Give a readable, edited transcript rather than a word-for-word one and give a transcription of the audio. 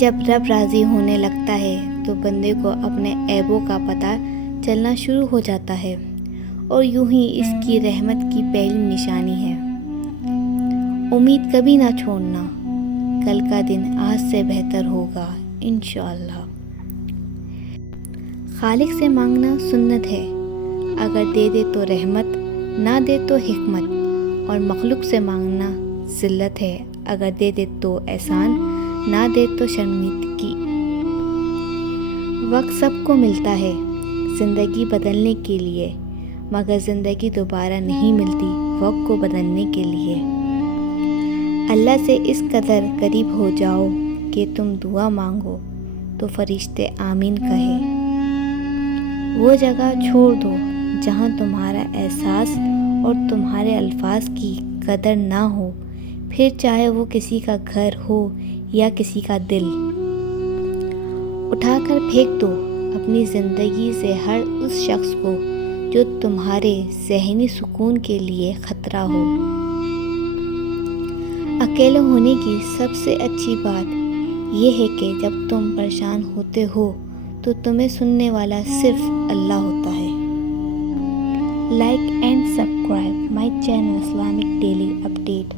جب رب راضی ہونے لگتا ہے تو بندے کو اپنے عیبوں کا پتہ چلنا شروع ہو جاتا ہے، اور یوں ہی اس کی رحمت کی پہلی نشانی ہے۔ امید کبھی نہ چھوڑنا، کل کا دن آج سے بہتر ہوگا انشاءاللہ۔ خالق سے مانگنا سنت ہے، اگر دے دے تو رحمت، نہ دے تو حکمت، اور مخلوق سے مانگنا ذلت ہے، اگر دے دے تو احسان، نہ دے تو شرمندگی۔ وقت سب کو ملتا ہے زندگی بدلنے کے لیے، مگر زندگی دوبارہ نہیں ملتی وقت کو بدلنے کے لیے۔ اللہ سے اس قدر قریب ہو جاؤ کہ تم دعا مانگو تو فرشتے آمین کہیں۔ وہ جگہ چھوڑ دو جہاں تمہارا احساس اور تمہارے الفاظ کی قدر نہ ہو، پھر چاہے وہ کسی کا گھر ہو یا کسی کا دل۔ اٹھا کر پھینک دو اپنی زندگی سے ہر اس شخص کو جو تمہارے ذہنی سکون کے لیے خطرہ ہو۔ اکیلے ہونے کی سب سے اچھی بات یہ ہے کہ جب تم پریشان ہوتے ہو تو تمہیں سننے والا صرف اللہ ہوتا ہے۔ Like and subscribe my channel Islamic daily update.